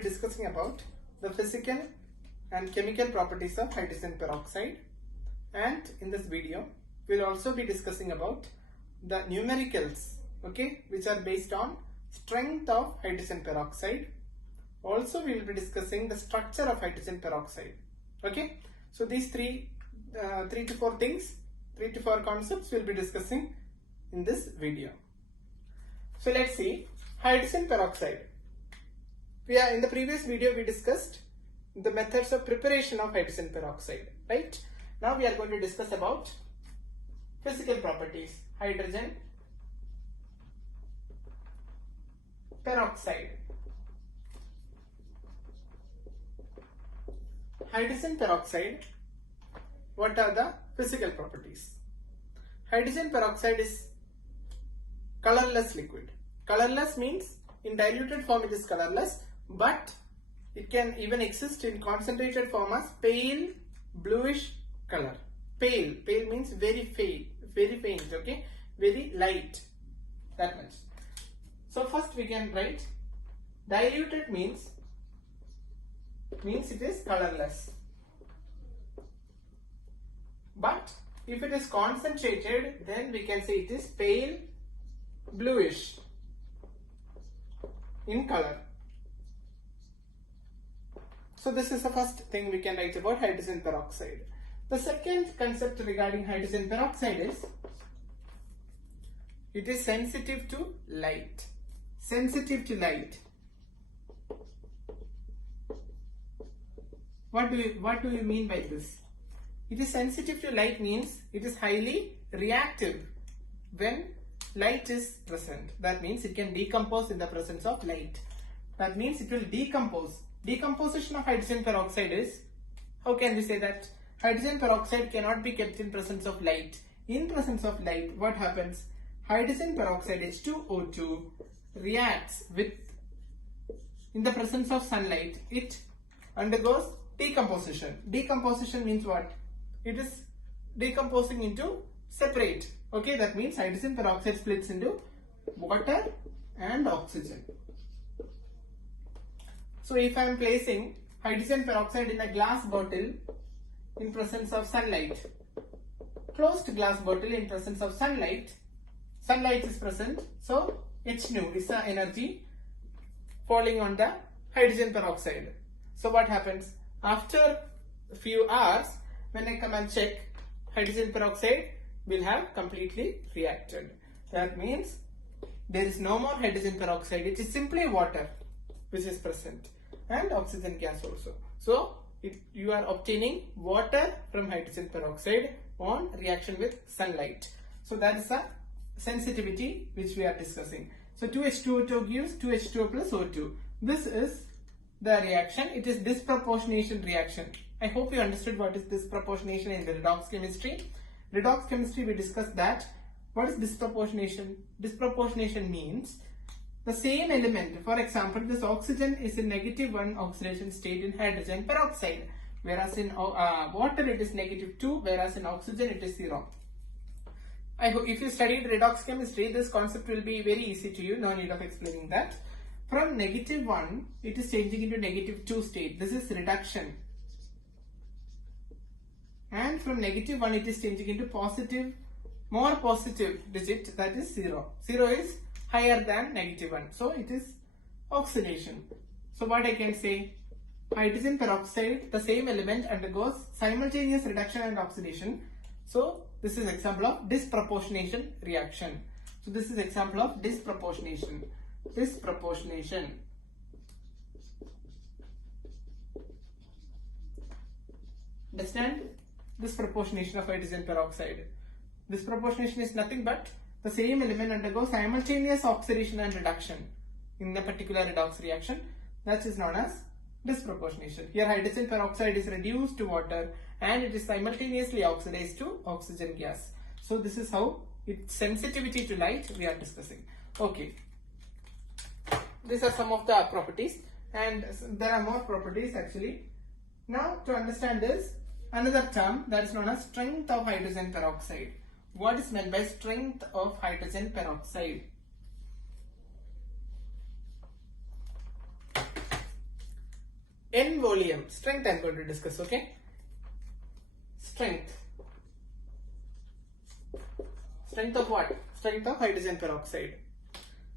be discussing about the physical and chemical properties of hydrogen peroxide, and in this video we will also be discussing about the numericals, okay, which are based on strength of hydrogen peroxide. Also we will be discussing the structure of hydrogen peroxide. Okay, so these three to four concepts we will be discussing in this video. So let's see hydrogen peroxide. In the previous video we discussed the methods of preparation of hydrogen peroxide, right? Now we are going to discuss about physical properties. Hydrogen peroxide. Hydrogen peroxide, what are the physical properties? Hydrogen peroxide is colorless liquid. Colorless means in diluted form it is colorless, but it can even exist in concentrated form as pale bluish color. Pale means very faint, okay, very light, that much. So first we can write diluted means it is colorless, but if it is concentrated then we can say it is pale bluish in color. So this is the first thing we can write about hydrogen peroxide. The second concept regarding hydrogen peroxide is it is sensitive to light. Sensitive to light. What do you mean by this? It is sensitive to light means it is highly reactive when light is present. That means it can decompose in the presence of light. That means it will decompose. Decomposition of hydrogen peroxide is, how can we say that? Hydrogen peroxide cannot be kept in presence of light. In presence of light, what happens? Hydrogen peroxide H2O2 reacts with, in the presence of sunlight, it undergoes decomposition. Decomposition means what? It is decomposing into separate. Okay, that means hydrogen peroxide splits into water and oxygen. So if I am placing hydrogen peroxide in a glass bottle in presence of sunlight, closed glass bottle in presence of sunlight is present, so H nu is the energy falling on the hydrogen peroxide. So what happens? After a few hours, when I come and check, hydrogen peroxide will have completely reacted. That means there is no more hydrogen peroxide. It is simply water which is present and oxygen gas also. So you are obtaining water from hydrogen peroxide on reaction with sunlight. So that is the sensitivity which we are discussing. So 2H2O2 gives 2H2O plus O2. This is the reaction. It is disproportionation reaction. I hope you understood what is disproportionation in the redox chemistry. Redox chemistry we discussed that. What is disproportionation? Disproportionation means the same element, for example, this oxygen is in -1 oxidation state in hydrogen peroxide, whereas in water it is -2, whereas in oxygen it is 0. I hope if you studied redox chemistry, this concept will be very easy to you, no need of explaining that. From -1, it is changing into -2 state. This is reduction. And from -1, it is changing into more positive digit, that is 0. 0 is higher than -1. So it is oxidation. So what I can say? Hydrogen peroxide, the same element, undergoes simultaneous reduction and oxidation. So this is example of disproportionation reaction. So this is example of disproportionation. Disproportionation. Understand? Disproportionation of hydrogen peroxide. Disproportionation is nothing but the same element undergoes simultaneous oxidation and reduction in the particular redox reaction. That is known as disproportionation. Here hydrogen peroxide is reduced to water and it is simultaneously oxidized to oxygen gas. So this is how its sensitivity to light we are discussing. Okay. These are some of the properties and there are more properties actually. Now to understand this, another term that is known as strength of hydrogen peroxide. What is meant by strength of hydrogen peroxide? N volume. Strength I am going to discuss, okay? Strength. Strength of what? Strength of hydrogen peroxide.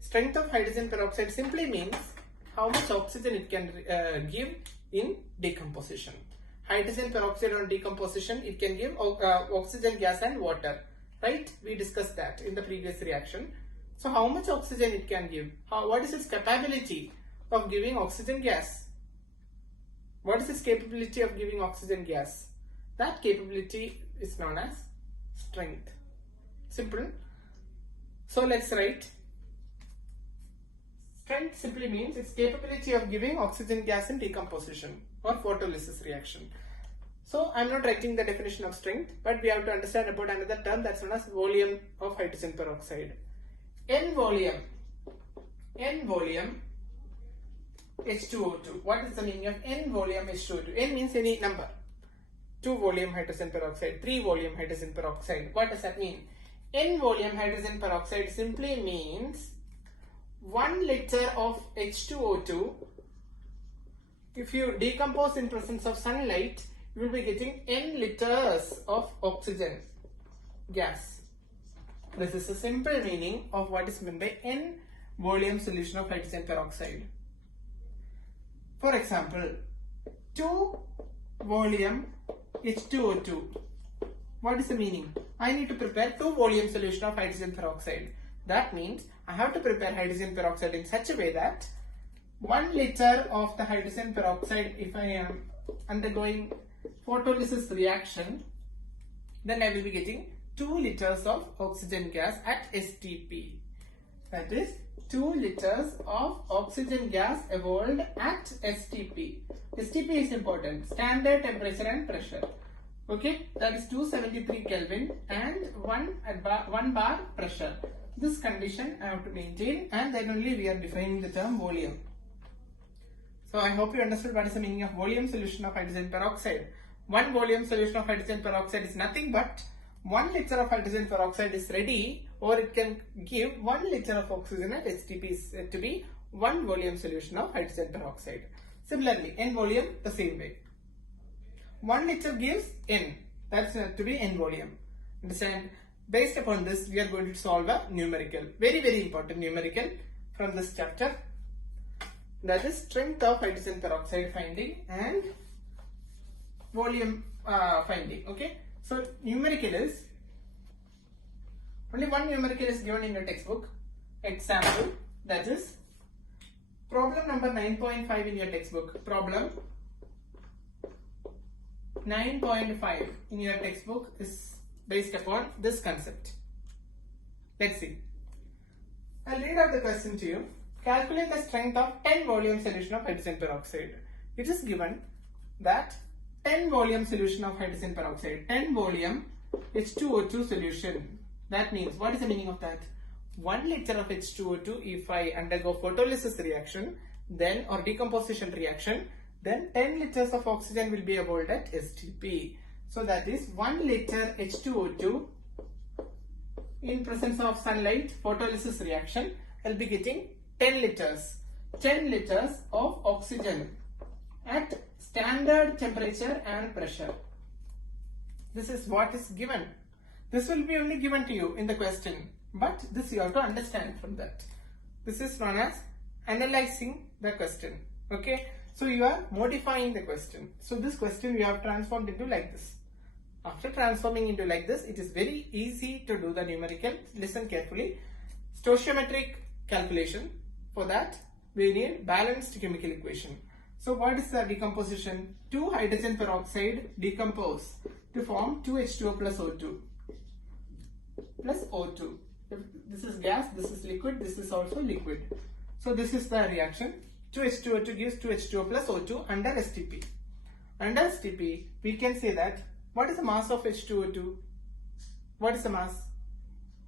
Strength of hydrogen peroxide simply means how much oxygen it can give in decomposition. Hydrogen peroxide on decomposition, it can give oxygen gas and water, right? We discussed that in the previous reaction. So how much oxygen it can give? What is its capability of giving oxygen gas? What is its capability of giving oxygen gas? That capability is known as strength. Simple. So let's write. Strength simply means its capability of giving oxygen gas in decomposition or photolysis reaction. So I am not writing the definition of strength, but we have to understand about another term that's known as volume of hydrogen peroxide. N volume. N volume H2O2. What is the meaning of N volume H2O2? N means any number. 2 volume hydrogen peroxide, 3 volume hydrogen peroxide. What does that mean? N volume hydrogen peroxide simply means 1 liter of H2O2. If you decompose in presence of sunlight, you will be getting N liters of oxygen gas. This is a simple meaning of what is meant by N volume solution of hydrogen peroxide. For example, 2 volume H2O2. What is the meaning? I need to prepare 2 volume solution of hydrogen peroxide. That means I have to prepare hydrogen peroxide in such a way that 1 liter of the hydrogen peroxide, if I am undergoing photolysis reaction, then I will be getting 2 liters of oxygen gas at STP. That is 2 liters of oxygen gas evolved at STP. STP is important. Standard temperature and pressure. Okay, that is 273 Kelvin and 1 bar pressure. This condition I have to maintain, and then only we are defining the term volume. So I hope you understood what is the meaning of volume solution of hydrogen peroxide. 1 volume solution of hydrogen peroxide is nothing but 1 liter of hydrogen peroxide is ready, or it can give 1 liter of oxygen at STP is said to be 1 volume solution of hydrogen peroxide. Similarly, N volume the same way. 1 liter gives N. That's to be N volume. Understand? Based upon this, we are going to solve a numerical. Very, very important numerical from this chapter. That is strength of hydrogen peroxide finding and volume finding. Okay. So numerical is, only one numerical is given in your textbook. Example, that is problem number 9.5 in your textbook. Problem 9.5 in your textbook is based upon this concept. Let's see. I'll read out the question to you. Calculate the strength of 10 volume solution of hydrogen peroxide. It is given that 10 volume solution of hydrogen peroxide, 10 volume H2O2 solution. That means, what is the meaning of that? 1 liter of H2O2, if I undergo photolysis reaction, then or decomposition reaction, then 10 liters of oxygen will be evolved at STP. So that is 1 liter H2O2 in presence of sunlight photolysis reaction. I'll be getting 10 liters of oxygen at standard temperature and pressure. This is what is given. This will be only given to you in the question, but this you have to understand from that. This is known as analyzing the question. Okay, so you are modifying the question. So this question we have transformed into like this. After transforming into like this, it is very easy to do the numerical. Listen carefully. Stoichiometric calculation. For that, we need balanced chemical equation. So what is the decomposition? 2 hydrogen peroxide decompose to form 2H2O plus O2 plus O2. If this is gas, this is liquid, this is also liquid. So this is the reaction. 2H2O2 gives 2H2O plus O2 under STP. Under STP, we can say that what is the mass of H2O2? What is the mass?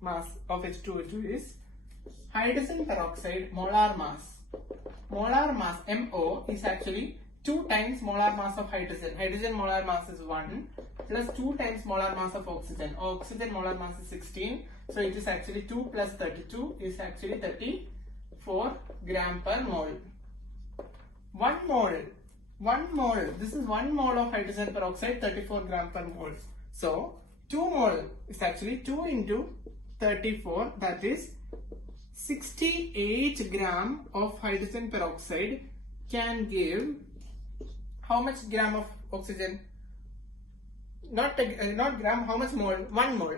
Mass of H2O2 is hydrogen peroxide molar mass. Molar mass MO is actually 2 times molar mass of hydrogen. Hydrogen molar mass is 1 plus 2 times molar mass of oxygen. Oxygen molar mass is 16. So it is actually 2 plus 32 is actually 34 gram per mole. 1 1 mole, this is 1 mole of hydrogen peroxide, 34 gram per mole. So 2 mole is actually 2 into 34, that is 68 gram of hydrogen peroxide can give how much gram of oxygen? Not gram, how much mole? 1 mole,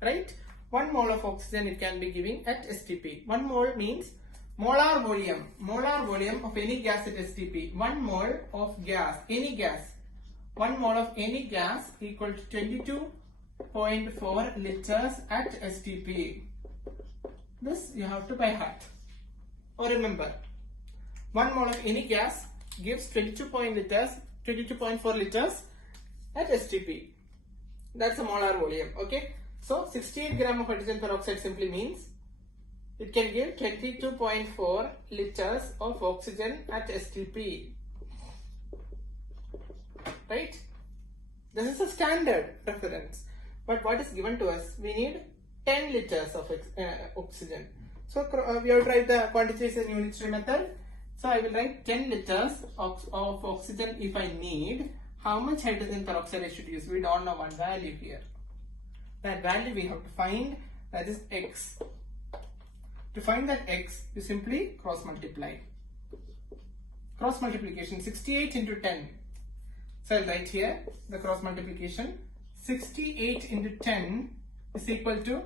right? 1 mole of oxygen it can be giving at STP. 1 mole means molar volume of any gas at STP. 1 mole of gas, any gas. 1 mole of any gas equal to 22.4 liters at STP. This you have to by heart. Or remember, 1 mole of any gas gives 22.4 liters at STP. That's a molar volume. Okay. So 68 gram of hydrogen peroxide simply means it can give 22.4 liters of oxygen at STP. Right? This is a standard reference. But what is given to us? We need 10 liters of oxygen. So we have to write the quantities in unitary method. So I will write 10 liters of oxygen if I need. How much hydrogen peroxide I should use? We don't know one value here. That value we have to find, that is X. To find that X, you simply cross multiply. Cross multiplication 68 into 10. So I'll write here the cross multiplication. 68 into 10 is equal to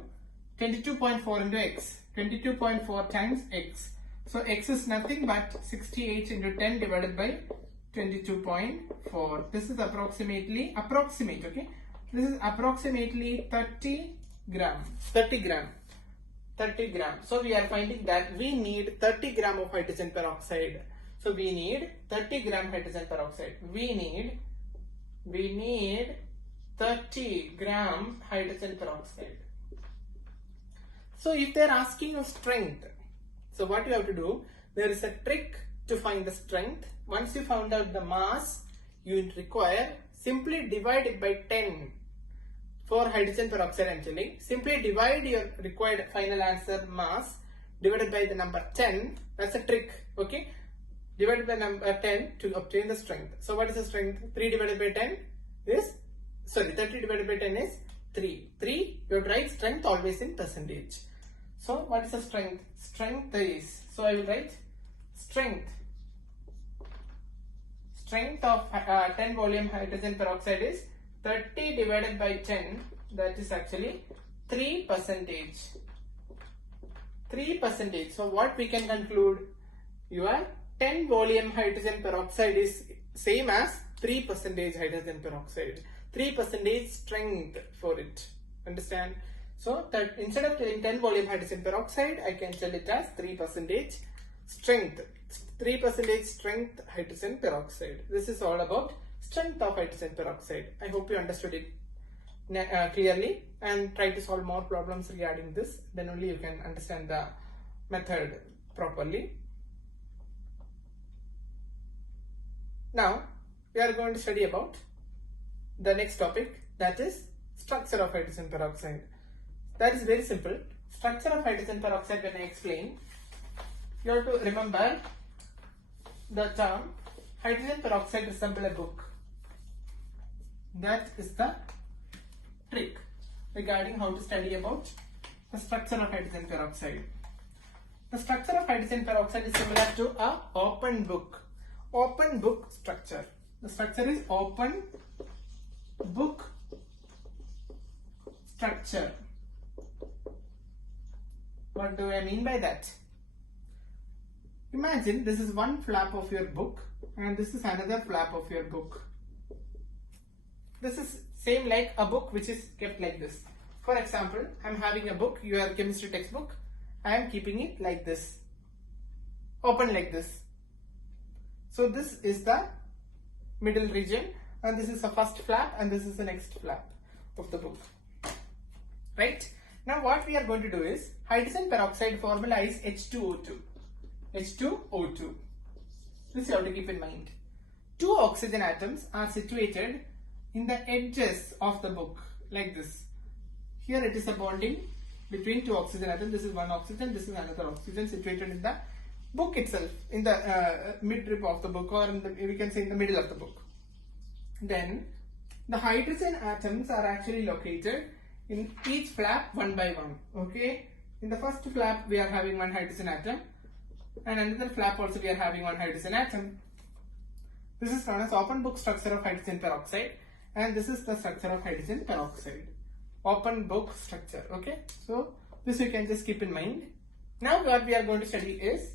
22.4 into X. 22.4 times X. So X is nothing but 68 into 10 divided by 22.4. This is approximate, okay? This is approximately 30 gram. So we are finding that we need 30 gram of hydrogen peroxide. So we need 30 gram hydrogen peroxide. We need 30 gram hydrogen peroxide. So if they are asking you strength, so what you have to do, there is a trick to find the strength. Once you found out the mass you require, simply divide it by 10 for hydrogen peroxide actually. Simply divide your required final answer mass divided by the number 10. That's a trick, okay? Divided by number 10 to obtain the strength. So what is the strength? 3 divided by 10 is, 30 divided by 10 is 3. 3, you have to write strength always in percentage. So what is the strength? Strength is, so I will write strength of 10 volume hydrogen peroxide is 30 divided by 10, that is actually 3%. 3%. So what we can conclude? Your 10 volume hydrogen peroxide is same as 3% hydrogen peroxide. 3% strength for it. Understand? So that instead of telling 10 volume hydrogen peroxide, I can tell it as 3% strength. 3% strength hydrogen peroxide. This is all about strength of hydrogen peroxide. I hope you understood it clearly and try to solve more problems regarding this. Then only you can understand the method properly. Now we are going to study about the next topic, that is structure of hydrogen peroxide. That is very simple. Structure of hydrogen peroxide, when I explain, you have to remember the term hydrogen peroxide resembles a book. That is the trick regarding how to study about the structure of hydrogen peroxide. The structure of hydrogen peroxide is similar to an open book. Open book structure. The structure is open book structure. What do I mean by that? Imagine this is one flap of your book and this is another flap of your book. This is same like a book which is kept like this. For example, I am having a book, your chemistry textbook. I am keeping it like this, open like this. So this is the middle region and this is the first flap and this is the next flap of the book. Right? Now what we are going to do is, hydrogen peroxide formula is H2O2. H2O2. This you have to keep in mind. 2 oxygen atoms are situated in the edges of the book like this. Here it is a bonding between 2 oxygen atoms. This is one oxygen, this is another oxygen situated in the book itself, in the midrib of the book, or we can say in the middle of the book. Then the hydrogen atoms are actually located in each flap one by one. Okay, in the first flap we are having one hydrogen atom, and another flap also we are having one hydrogen atom. This is known as open book structure of hydrogen peroxide, and this is the structure of hydrogen peroxide. Open book structure. Okay, so this you can just keep in mind. Now what we are going to study is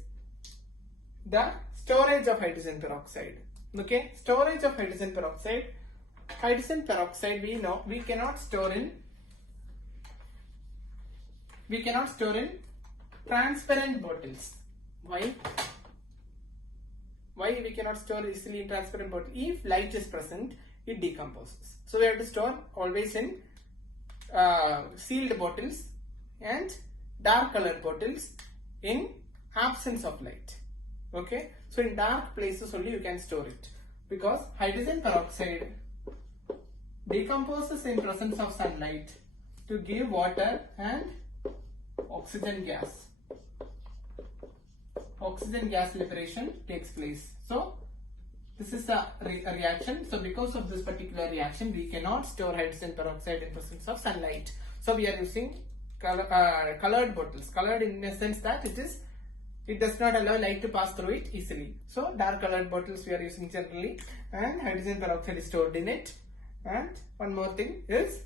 the storage of hydrogen peroxide. Okay, storage of hydrogen peroxide. Hydrogen peroxide, we know we cannot store in transparent bottles. Why? Why we cannot store easily in transparent bottle? If light is present, it decomposes. So we have to store always in sealed bottles and dark colored bottles in absence of light. Okay, so in dark places only you can store it, because hydrogen peroxide decomposes in presence of sunlight to give water and oxygen gas. Oxygen gas liberation takes place. So this is a reaction. So because of this particular reaction, we cannot store hydrogen peroxide in presence of sunlight. So we are using colored bottles. Colored in the sense that it does not allow light to pass through it easily. So dark colored bottles we are using generally, and hydrogen peroxide is stored in it. And one more thing is,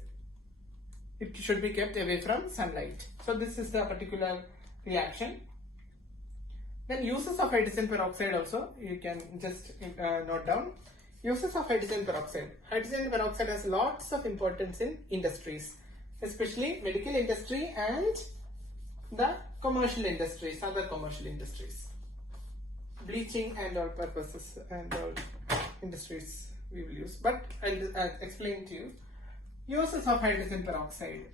it should be kept away from sunlight. So this is the particular reaction. Then uses of hydrogen peroxide also you can just note down. Uses of hydrogen peroxide. Hydrogen peroxide has lots of importance in industries, especially medical industry and the commercial industries, other commercial industries. Bleaching and all purposes and all industries we will use. But I'll explain to you. Uses of hydrogen peroxide.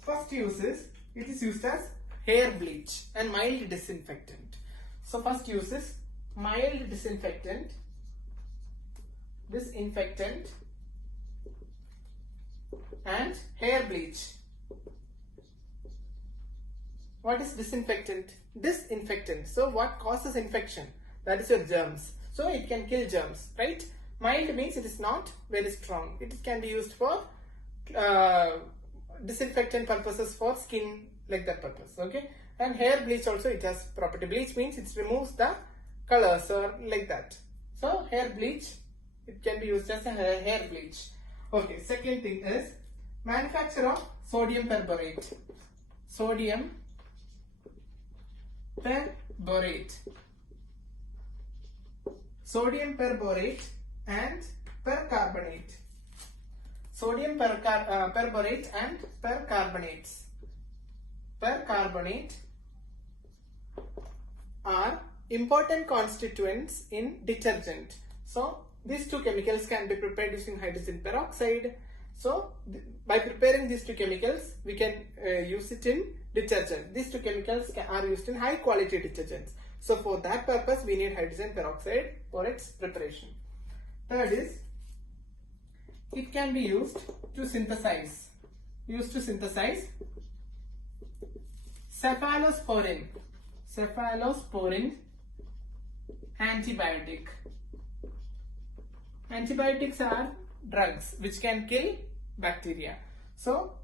First use is, it is used as hair bleach and mild disinfectant. So first use is mild disinfectant, and hair bleach. What is disinfectant? Disinfectant. So what causes infection? That is your germs. So it can kill germs, right? Mild means it is not very strong. It can be used for disinfectant purposes, for skin, like that purpose. Okay, and hair bleach also, it has property. Bleach means it removes the colors or like that. So hair bleach, it can be used as a hair bleach. Okay, second thing is manufacture of sodium perborate. Sodium perborate. Sodium perborate and percarbonate. Sodium perborate and percarbonates. Percarbonate are important constituents in detergent. So these two chemicals can be prepared using hydrogen peroxide. So by preparing these two chemicals, we can use it in detergent. These two chemicals are used in high quality detergents. So for that purpose, we need hydrogen peroxide for its preparation. Third is, it can be used to synthesize. Cephalosporin. Cephalosporin antibiotic. Antibiotics are drugs which can kill bacteria. So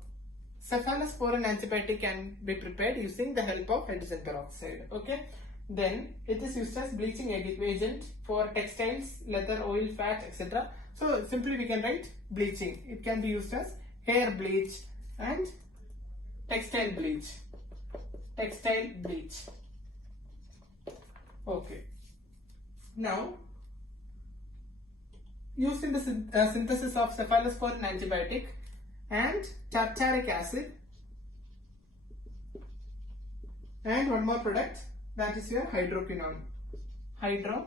cephalosporin antibiotic can be prepared using the help of hydrogen peroxide. Okay. Then it is used as bleaching agent for textiles, leather, oil, fat, etc. So simply we can write bleaching. It can be used as hair bleach and textile bleach. Textile bleach. Okay. Now, used in the synthesis of cephalosporin antibiotic and tartaric acid, and one more product, that is your hydroquinone. Hydroquinone.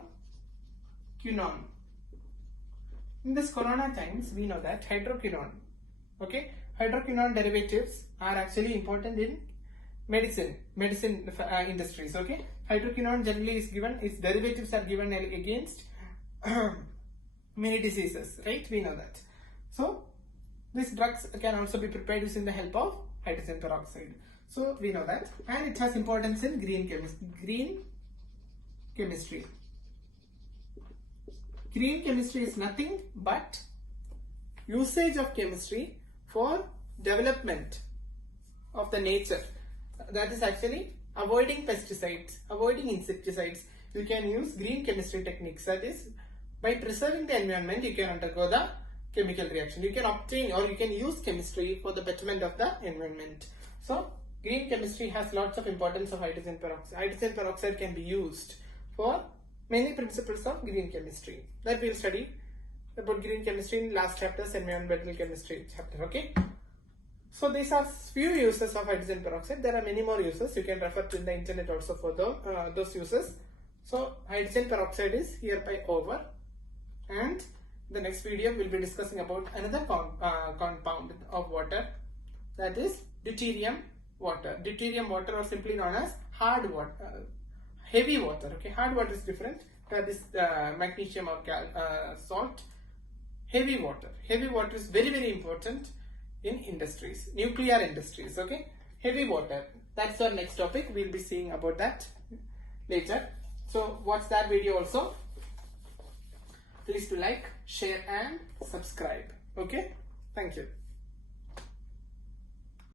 In this corona times, we know that hydroquinone, okay, hydroquinone derivatives are actually important in medicine industries. Okay, hydroquinone generally is given, its derivatives are given against many diseases, right? We know that. So these drugs can also be prepared using the help of hydrogen peroxide. So we know that, and it has importance in green chemistry. Green chemistry is nothing but usage of chemistry for development of the nature. That is actually avoiding pesticides, avoiding insecticides. You can use green chemistry techniques. That is, by preserving the environment, you can undergo the chemical reaction. You can obtain or you can use chemistry for the betterment of the environment. So green chemistry has lots of importance of hydrogen peroxide. Hydrogen peroxide can be used for many principles of green chemistry that we'll study about green chemistry in last chapter's environmental chemistry chapter. Okay. So these are few uses of hydrogen peroxide. There are many more uses. You can refer to the internet also for those uses. So hydrogen peroxide is hereby over, and the next video we'll be discussing about another compound of water, that is deuterium water. Deuterium water, or simply known as hard water, heavy water. Okay, hard water is different. That is magnesium or salt. Heavy water. Heavy water is very, very important in industries, nuclear industries. Okay, heavy water. That's our next topic. We'll be seeing about that later. So watch that video also. Please do like, share and subscribe. Okay, thank you.